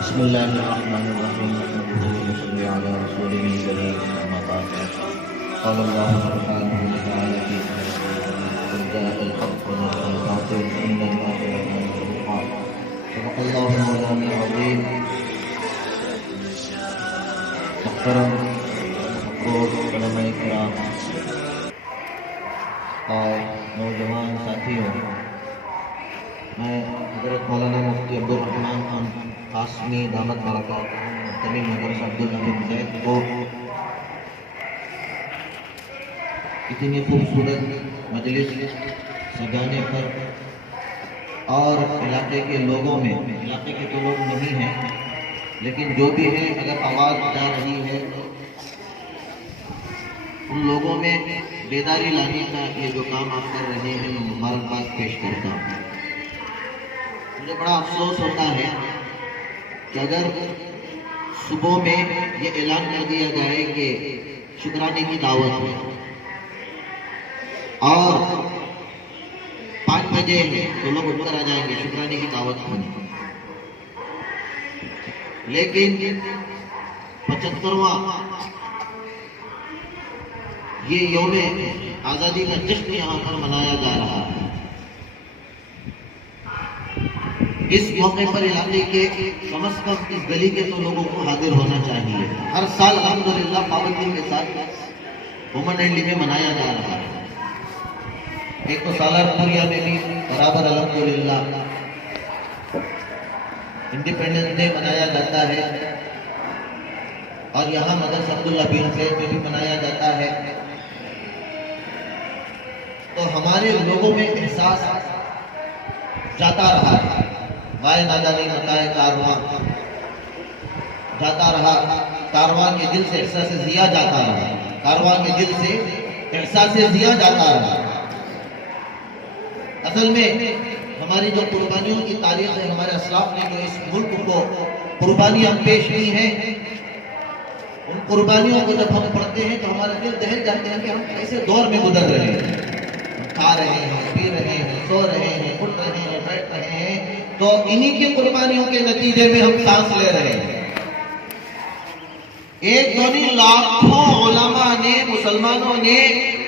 بسم الله الرحمن الرحيم. صلى على رسوله الكريم. أما بعد، قال الله سبحانه وتعالى في قل جاء الحق وزهق الباطل إن الباطل كان زهوقا. صدق الله مولانا العظيم. محترم مقبول علماء کرام اور نوجوان ساتھیوں، میں حضرت مولانا مفتی عبدالرحمن خان قاسمی دامت برکاتہ مطلع مدرسہ عبدالحمید زید کو اتنی خوبصورت مجلس سجانے پر اور علاقے کے لوگوں میں، علاقے کے تو لوگ نہیں ہیں لیکن جو بھی ہے، اگر آواز جا رہی ہے ان لوگوں میں بیداری لانے کا یہ جو کام آپ کر رہے ہیں، میں مبارکباد پیش کرتا ہوں۔ مجھے بڑا افسوس ہوتا ہے کہ اگر صبح میں یہ اعلان کر دیا جائے کہ شکرانے کی دعوت ہے اور 5 بجے ہے تو لوگ اٹھ کر آ جائیں گے شکرانے کی دعوت ہونے، لیکن 75واں یہ یوم آزادی کا جشن یہاں پر منایا جا رہا ہے۔ اس موقع پر علاقے کے کم از کم اس گلی کے تو لوگوں کو حاضر ہونا چاہیے۔ ہر سال الحمدللہ پابندی کے ساتھ وومن اینڈ میں منایا جا رہا ہے۔ ایک تو سالار پوریا میں بھی برابر الحمدللہ انڈیپینڈنس ڈے منایا جاتا ہے اور یہاں مدرسہ عبدالحمید زید میں بھی منایا جاتا ہے۔ تو ہمارے لوگوں میں احساس جاتا رہا ہے، وائے نادانی متائے کارواں جاتا رہا، کارواں کے دل سے احساس ضیا جاتا رہا، کارواں کے دل سے احساس ضیا جاتا رہا۔ اصل میں ہماری جو قربانیوں کی تاریخ ہے، ہمارے اسلاف نے جو اس ملک کو قربانیاں پیش کی ہیں، ان قربانیوں کو جب ہم پڑھتے ہیں تو ہمارے دل دہل جاتے ہیں کہ ہم کیسے دور میں گزر رہے ہیں، کھا رہے ہیں، پی رہے ہیں، سو رہے ہیں، اٹھ رہے ہیں، بیٹھ رہے ہیں، تو انہی کی قربانیوں کے نتیجے میں ہم سانس لے رہے ہیں۔ ایک دو نہیں، لاکھوں علماء نے، مسلمانوں نے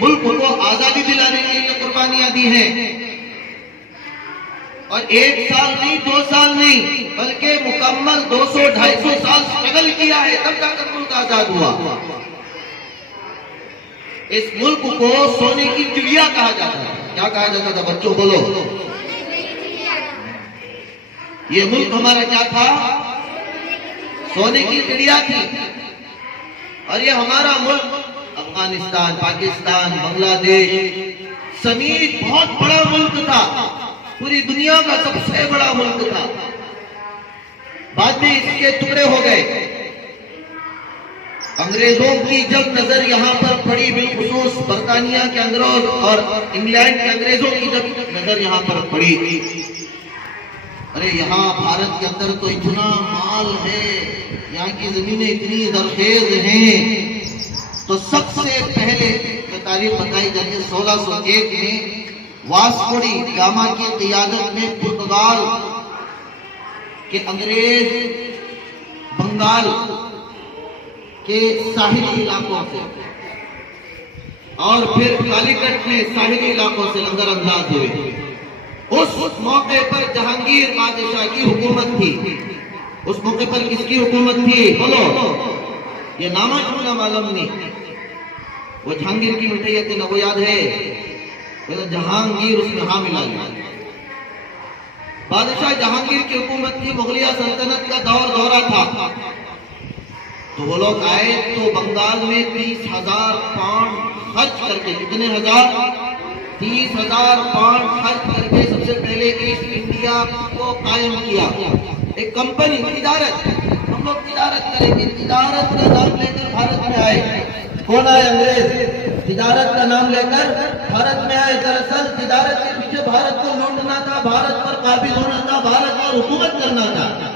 ملک کو آزادی دلانے کے لیے قربانیاں دی ہیں، اور 1 سال نہیں، 2 سال نہیں، بلکہ مکمل 200-250 سال سٹرگل کیا ہے، تب جا کر ملک آزاد ہوا۔ اس ملک کو سونے کی چڑیا کہا جاتا ہے۔ کیا کہا جاتا تھا بچوں؟ بولو۔ یہ ملک ہمارا کیا تھا؟ سونے کی چڑیا تھی۔ اور یہ ہمارا ملک افغانستان، پاکستان، بنگلہ دیش سمیت بہت بڑا ملک تھا، پوری دنیا کا سب سے بڑا ملک تھا۔ بعد میں اس کے ٹکڑے ہو گئے۔ انگریزوں کی جب نظر یہاں پر پڑی، بالخصوص برطانیہ کے انگریز اور انگلینڈ کے انگریزوں کی جب نظر یہاں پر پڑی، ارے یہاں بھارت کے اندر تو اتنا مال ہے، یہاں کی زمینیں اتنی زرخیز ہیں، تو سب سے پہلے جو تاریخ بتائی جاتی ہے 1601 میں واسکو ڈی گاما کی قیادت میں پرتگال کے انگریز بنگال کے ساحلی علاقوں سے اور پھر کالیکٹ میں ساحلی علاقوں سے نظر انداز ہوئے۔ اس موقع پر جہانگیر بادشاہ کی حکومت تھی۔ اس موقع پر کس کی حکومت تھی؟ بولو، یہ نامہ کیوں نہ معلوم نہیں؟ وہ جہانگیر کی مٹھائی تھی نا، وہ یاد ہے؟ جہانگیر اس میں ہاں ملا لیا۔ بادشاہ جہانگیر کی حکومت تھی، مغلیہ سلطنت کا دورہ تھا۔ تو وہ لوگ آئے تو بنگال میں 30,000 پاؤنڈ خرچ کر کے، کتنے ہزار؟ 30,000 پاؤنڈ خرچ کر کے سب سے پہلے ایسٹ انڈیا کو قائم کیا۔ ایک کمپنی، تجارت، ہم لوگ تجارت کریں گے، تجارت کا نام لے کر بھارت میں آئے۔ کون آئے؟ انگریز۔ تجارت کا نام لے کر بھارت میں آئے۔ دراصل تجارت کے پیچھے بھارت کو لوٹنا تھا، بھارت پر قابض ہونا تھا، بھارت پر حکومت کرنا تھا۔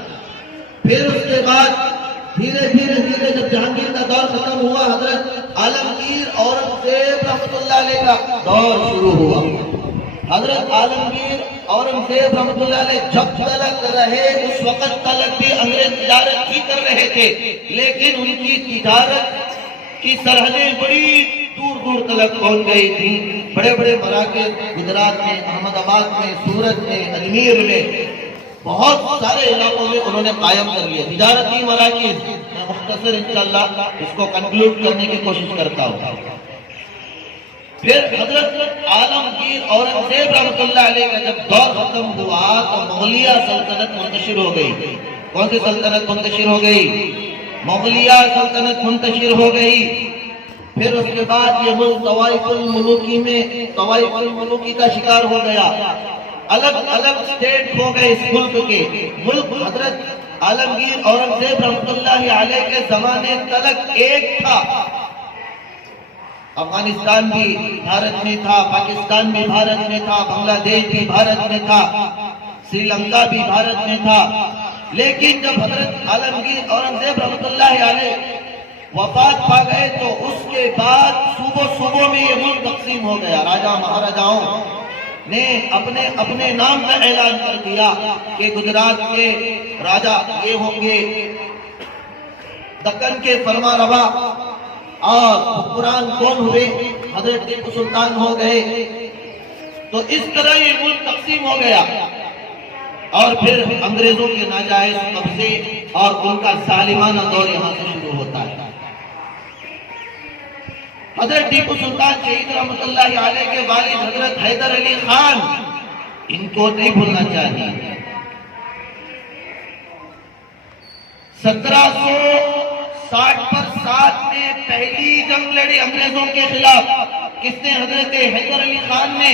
پھر اس کے بعد دھیرے دھیرے جب جہانگیر کا دور ختم ہوا، حضرت عالمگیر اورنگزیب رحمۃ اللہ علیہ کا دور شروع ہوا۔ حضرت عالمگیر اورنگزیب رحمۃ اللہ علیہ جب تلک رہے اس وقت تلک بھی انگریز تجارت ہی کر رہے تھے، لیکن ان کی تجارت کی سرحدیں بڑی دور دور تلک پہنچ گئی تھی۔ بڑے بڑے مراکز گجرات میں، احمد آباد میں، سورت میں، اجمیر میں، بہت سارے علاقوں میں انہوں نے قائم کر لیا تجارتی مراکز۔ میں مختصر انشاءاللہ اس کو کنکلوڈ کرنے کی کوشش کرتا ہوں۔ پھر حضرت عالمگیر اورنگزیب رحمۃ اللہ علیہ کا جب دور ختم ہوا تو مغلیہ سلطنت منتشر ہو گئی۔ کون سی سلطنت منتشر ہو گئی؟ مغلیہ سلطنت منتشر ہو گئی۔ پھر اس کے بعد یہ ملک طوائف الملوکی کا شکار ہو گیا، الگ الگ اسٹیٹ ہو گئے اس ملک کے۔ ملک حضرت عالمگیر اورنگزیب رحمۃ اللہ علیہ کے زمانے تلک ایک تھا۔ افغانستان بھی بھارت میں تھا، پاکستان بھی بھارت میں تھا، بنگلہ دیش بھی بھارت میں تھا، سری لنکا بھی بھارت میں تھا۔ لیکن جب حضرت عالمگیر اورنگزیب رحمۃ اللہ علیہ وفات پا گئے تو اس کے بعد صوبوں میں یہ ملک تقسیم ہو گیا۔ راجا مہاراجاؤں نے اپنے اپنے نام کا اعلان کر دیا کہ گجرات کے راجا یہ ہوں گے، دکن کے فرما روا اور حکمران کون ہوئے؟ حضرت ٹیپو سلطان ہو گئے۔ تو اس طرح یہ ملک تقسیم ہو گیا، اور پھر انگریزوں کے ناجائز قبضے اور ان کا ظالمانہ دور یہاں سے شروع ہوتا ہے۔ حضرت ٹیپو سلطان شہید رحمۃ اللہ علیہ کے والد حضرت حیدر علی خان، ان کو نہیں بھولنا چاہیے۔ 1760 میں پہلی جنگ لڑی انگریزوں کے خلاف، کس نے؟ حضرت حیدر علی خان نے۔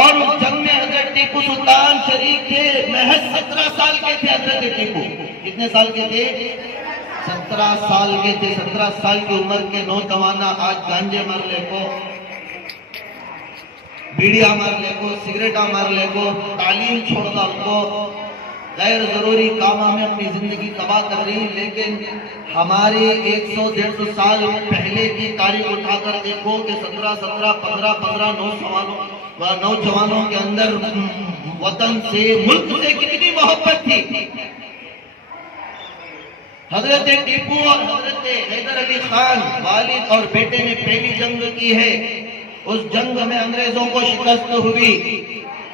اور اس جنگ میں حضرت ٹیپو سلطان شریک تھے، محض 17 سال کے تھے حضرت ٹیپو۔ کتنے سال کے تھے؟ 17 سال کے تھے۔ 17 سال کی عمر کے نوجوان آج گانجے مار لے کو، بیڑیاں مار لے کو، سگریٹاں مار لے کو، تعلیم چھوڑ دال کو، غیر ضروری کاموں میں اپنی زندگی تباہ کر رہی۔ لیکن ہمارے 100-150 سال پہلے کی تاریخ اٹھا کر دیکھو کہ 15 نوجوانوں کے اندر وطن سے، ملک سے کتنی محبت تھی۔ حضرت ٹیپو اور حضرت حیدر علی خان والد اور بیٹے نے پہلی جنگ کی ہے۔ اس جنگ میں انگریزوں کو شکست ہوئی۔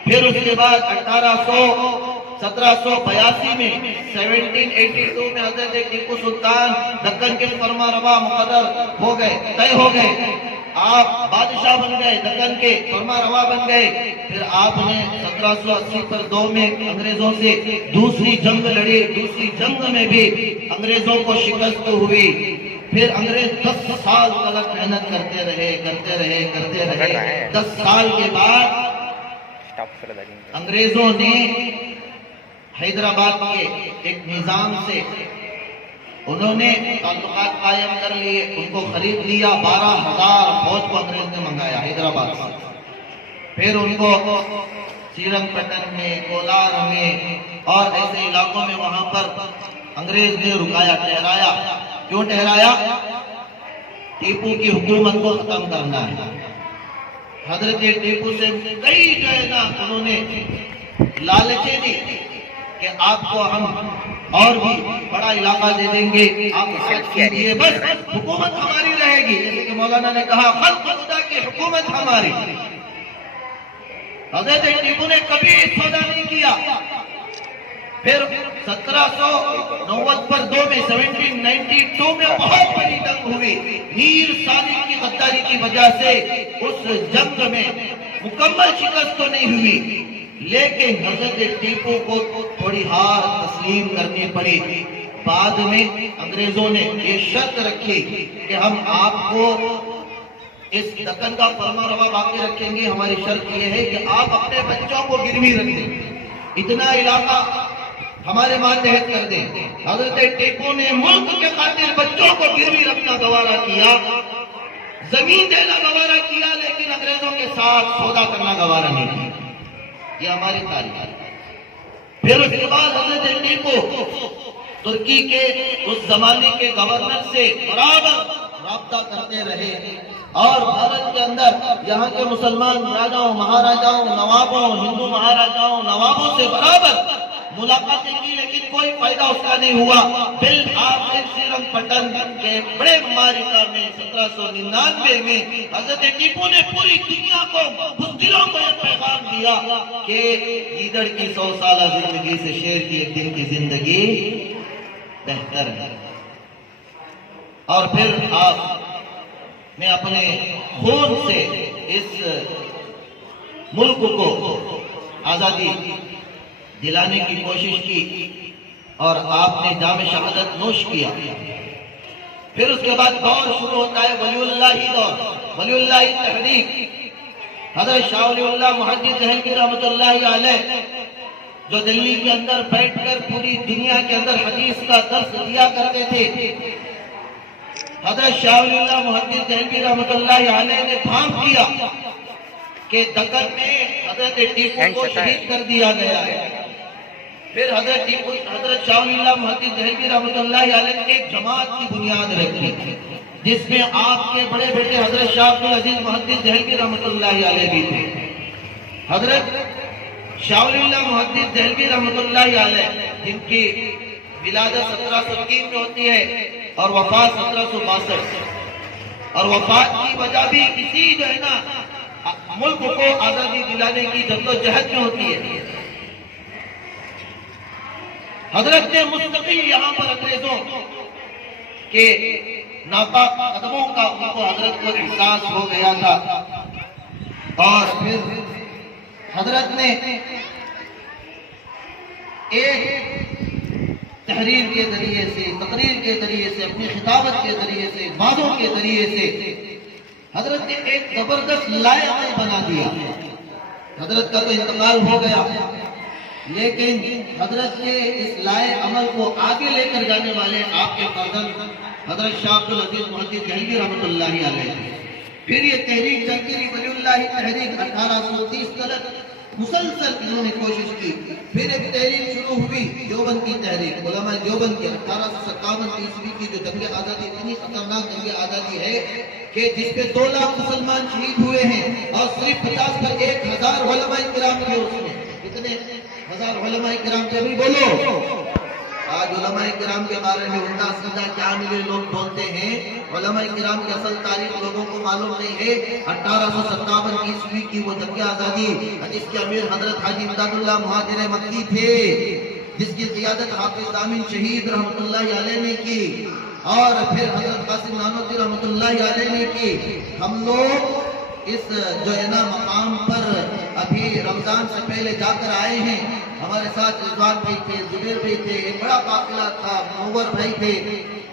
پھر اس کے بعد 1782 میں 1782 میں حضرت ٹیپو سلطان دکن کے فرما روا مقرر ہو گئے، طے ہو گئے۔ آپ بادشاہ بن گئے، دکن کے فرما روا بن گئے۔ پھر آپ نے 1780 میں انگریزوں سے دوسری جنگ لڑی۔ دوسری جنگ میں بھی انگریزوں کو شکست ہوئی۔ پھر انگریز 10 سال تک محنت کرتے رہے۔ 10 سال کے بعد انگریزوں نے حیدرآباد کے ایک نظام سے انہوں نے تعلقات قائم کر لیے، ان کو خرید لیا۔ 12,000 فوج کو انگریز نے منگایا حیدرآباد سے۔ پھر ان کو سیرنگ پٹن میں، کولار میں اور ایسے علاقوں میں وہاں پر انگریز نے رکایا، ٹھہرایا۔ کیوں ٹھہرایا؟ ٹیپو کی حکومت کو ختم کرنا ہے۔ حضرت ٹیپو سے کئی جائزہ انہوں نے لالچیں دی کہ آپ کو ہم اور بھی بڑا علاقہ دے دیں گے، آپ خرچ کیجیے، بس حکومت ہماری رہے گی۔ جیسے کہ مولانا نے کہا، خلق خدا کی حکومت ہماری۔ حضرت ٹیپو نے کبھی سودا نہیں کیا۔ پھر 1792 میں 1792 میں بہت بڑی جنگ ہوئی۔ میر صادق کی غداری کی وجہ سے اس جنگ میں مکمل شکست تو نہیں ہوئی، لیکن حضرت ٹیپو کو تھوڑی ہار تسلیم کرنی پڑی۔ بعد میں انگریزوں نے یہ شرط رکھی کہ ہم آپ کو اس دکن کا فرما روا باقی رکھیں گے، ہماری شرط یہ ہے کہ آپ اپنے بچوں کو گروی رکھ دیں، اتنا علاقہ ہمارے ماتحت کر دیں۔ حضرت ٹیپو نے ملک کے خاطر بچوں کو گروی رکھنا گوارا کیا، زمین دینا گوارا کیا، لیکن انگریزوں کے ساتھ سودا کرنا گوارا نہیں کیا۔ یہ ہماری تاریخ ہے۔ پھر اس کے بعد حضرت ٹیپو ترکی کے اس زمانے کے گورنر سے برابر رابطہ کرتے رہے، اور بھارت کے اندر یہاں کے مسلمان راجاؤں مہاراجاؤں نوابوں ہندو مہاراجاؤں نوابوں سے برابر ملاقاتیں کی، لیکن کوئی فائدہ اس کا نہیں ہوا۔ بالآخر سرنگ پٹن کے بڑے معرکہ میں 1799 میں حضرت ٹیپو نے پوری دنیا کو بزدلوں کو یہ پیغام دیا کہ گیدڑ کی 100 سالہ زندگی سے شیر کی ایک دن کی زندگی بہتر ہے۔ اور پھر میں اپنے خون سے اس ملک کو آزادی دلانے کی کوشش کی اور آپ نے جام شہادت نوش کیا۔ پھر اس کے بعد دور شروع ہوتا ہے ولی اللہ دور، ولی اللہ تحریک۔ حضرت شاہ ولی اللہ محدث دہلوی رحمۃ اللہ علیہ جو دلی کے اندر بیٹھ کر پوری دنیا کے اندر حدیث کا درس دیا کرتے تھے، حضرت شاہ ولی اللہ محدث دہلوی رحمۃ اللہ علیہ نے تھام کیا کہ دکن میں حضرت ٹیپو کو شہید کر دیا گیا ہے۔ پھر حضرت شاہ ولی اللہ محدث دہلوی رحمۃ اللہ علیہ نے ایک جماعت کی بنیاد رکھی جس میں آپ کے بڑے بیٹے حضرت شاہ عبد العزیز محدث دہلوی رحمۃ اللہ علیہ بھی تھے۔ حضرت شاہ ولی اللہ محدث دہلوی رحمۃ اللہ علیہ جن کی ولادت 1703 میں ہوتی ہے اور وفات 1762، اور وفات کی وجہ بھی اسی جو ہے نا ملک کو آزادی دلانے کی جدوجہد میں ہوتی ہے۔ حضرت نے مستقل یہاں پر انگریزوں کے ناپاک قدموں کا ان کو حضرت کو احساس ہو گیا تھا، اور پھر حضرت نے ایک تحریر کے ذریعے سے، تقریر کے ذریعے سے، اپنی خطابت کے ذریعے سے، باتوں کے ذریعے سے حضرت نے ایک زبردست لائے عمل بنا دیا۔ حضرت کا تو انتقال ہو گیا، لیکن حضرت نے اس لائے عمل کو آگے لے کر جانے والے آپ کے فرزند حضرت شاہ عبد العزیز محدث دہلوی رحمۃ اللہ علیہ۔ پھر یہ تحریک چلتی رہی، ولی اللہ تحریک 1830 تک مسلسل انہوں نے کوشش کی۔ پھر ایک تحریک شروع ہوئی دیوبند کی تحریک، علماء دیوبند کی 1857 عیسوی کی جو جنگ آزادی، اتنی خطرناک جنگ آزادی ہے کہ جس پہ 2 لاکھ مسلمان شہید ہوئے ہیں، اور صرف 50 پر 1000 علماء کرام تھے اس میں۔ کتنے ہزار علماء کرام تھے؟ بھی بولو۔ آج علماء کرام کے بارے میں الٹا سیدھا کیا ملے لوگ بولتے ہیں، علماء کرام کی اصل تاریخ لوگوں کو معلوم نہیں ہے۔ 1857 عیسوی کی وہ جنگ آزادی جس کے امیر حضرت حاجی امداد اللہ مہاجر مکی تھے، جس کی قیادت حافظ امین شہید رحمۃ اللہ علیہ نے کی، اور پھر حضرت قاسم نانوتوی رحمۃ اللہ علیہ نے کی۔ ہم لوگ اس جو ہے نا مقام پر ابھی رمضان سے پہلے جا کر آئے ہیں۔ ہمارے ساتھ رضوان بھائی تھے، زبیر بھائی تھے، ایک بڑا قافلہ تھا، منور بھائی تھے،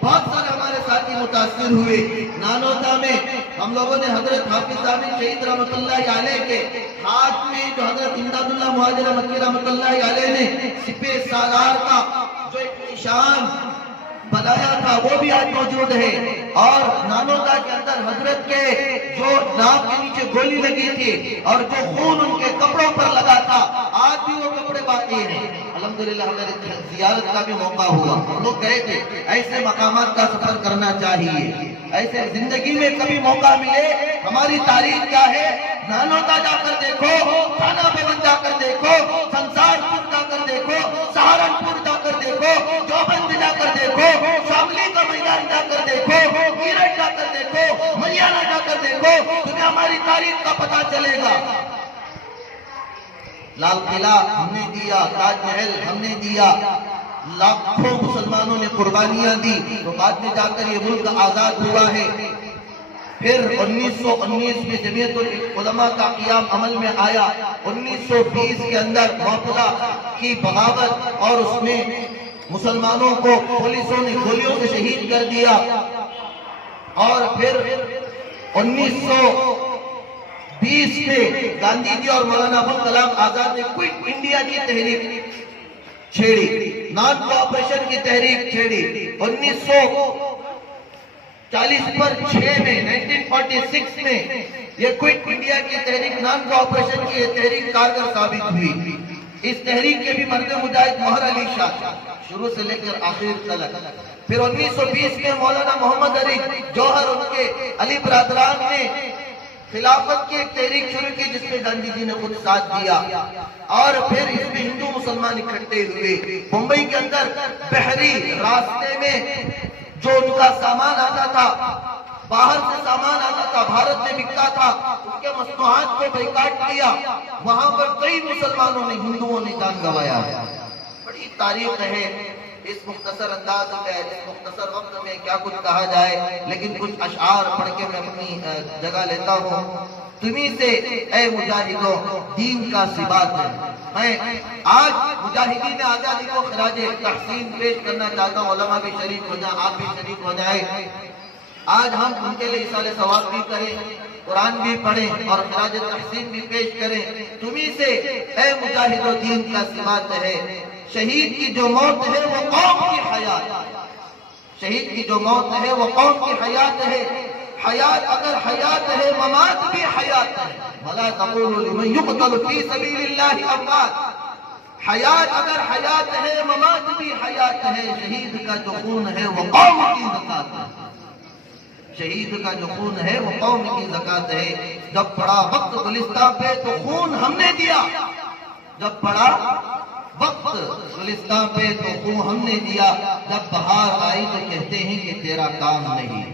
بہت سارے ہمارے ساتھی متاثر ہوئے۔ نانوتا میں ہم لوگوں نے حضرت حافظ امین شہید رحمۃ اللہ علیہ کے ہاتھ میں جو حضرت امداد اللہ مہاجر مکی رحمۃ اللہ علیہ نے سپہ سالار کا جو ایک نشان بنایا تھا وہ بھی آج موجود ہے، اور نانوتا کے اندر حضرت کے جو ناک کے نیچے گولی لگی تھی اور جو خون ان کے کپڑوں پر لگا تھا، آج بھی وہ کپڑے باقی ہیں۔ الحمدللہ ہمیں زیارت کا بھی موقع ہوا، ہم لوگ گئے تھے۔ ایسے مقامات کا سفر کرنا چاہیے، ایسے زندگی میں کبھی موقع ملے۔ ہماری تاریخ کیا ہے، نانوتا جا کر دیکھو، تھانہ پیون جا کر دیکھو، سنسار پور جا کر دیکھو، سہارنپور جا کر دیکھو، دیوبند جا کر دیکھو، شاملی کا میدان جا کر دیکھو، میرٹھ جا کر دیکھو، ملیالہ جا کر دیکھو، تمہیں ہماری تاریخ کا پتہ چلے گا۔ لال قلعہ ہم نے دیا، تاج محل ہم نے دیا، لاکھوں مسلمانوں نے قربانیاں دی، تو بعد میں جا کر یہ ملک آزاد ہوا ہے۔ پھر 1919 میں جمعیت العلماء کا قیام عمل میں آیا۔ 1920 کے اندر محفلہ کی بغاوت اور اس میں مسلمانوں کو پولیسوں نے گولیوں سے شہید کر دیا، اور پھر 1920 میں گاندھی جی اور مولانا ابوالکلام آزاد نے کوئٹ انڈیا کی تحریک چھیڑی، نان کوآپریشن کی تحریک چھیڑی۔ 1946 میں یہ کوئٹ انڈیا کی تحریک، نان کوآپریشن کی یہ تحریک کارگر ثابت ہوئی۔ اس تحریک کے بھی مرد مجاہد مہر علی شاہ شروع سے لے کر آخر تک. پھر 1920 میں مولانا محمد علی جوہر ان کے علی برادران نے خلافت کی ایک تحریک شروع کی جس میں گاندھی جی نے خود ساتھ دیا. اور پھر اس میں ہندو مسلمان اکٹھے ہوئے. ممبئی کے اندر بحری راستے میں جو ان کا سامان آتا تھا، باہر سے سامان آتا تھا، بھارت میں بکتا تھا، اس کے مصنوعات کو بیکاٹ کیا. وہاں پر کئی مسلمانوں نے، ہندوؤں نے جان گنوایا. بڑی تاریخ ہے. اس مختصر انداز میں، اس مختصر وقت میں کیا کچھ کہا جائے، لیکن کچھ اشعار پڑھ کے میں اپنی جگہ لیتا ہوں. تمہیں سے اے مجاہدوں دین کا ثبات ہے. میں آج مجاہدین آزادی کو خراج تحسین پیش کرنا چاہتا ہوں. علماء بھی شریک ہو جائیں، آپ بھی شریک ہو جائیں. آج ہم ان کے لیے ایصال ثواب بھی کریں، قرآن بھی پڑھیں اور خراج تحسین بھی پیش کریں. تمہیں سے اے مجاہدوں دین کا ثبات ہے. شہید کی جو موت ہے وہ قوم کی حیات. شہید کی جو موت ہے وہ قوم کی حیات ہے. حیات اگر حیات ہے ممات بھی حیات ہے. وَلَا تَقُولُوا لِمَنْ يُقْتَلُ فِي سَبِيلِ اللَّهِ أَمْوَاتٌ. حیات اگر حیات ہے ممات بھی حیات ہے. شہید کا جو خون ہے وہ قوم کی زکات ہے. شہید کا جو خون ہے وہ قوم کی زکات ہے. جب پڑا وقت گلستان پہ تو خون ہم نے دیا. جب پڑا وقت گلستان پہ تو خون ہم نے دیا. جب بہار آئی تو کہتے ہیں کہ تیرا کام نہیں.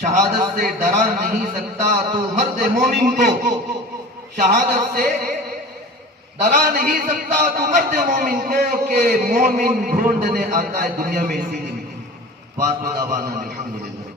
شہادت سے ڈرا نہیں سکتا تو مرد مومن کو. شہادت سے ڈرا نہیں سکتا تو مرد مومن کو کہ مومن ڈھونڈنے آتا ہے دنیا میں اسی دن. وآخر دعوانا الحمدللہ.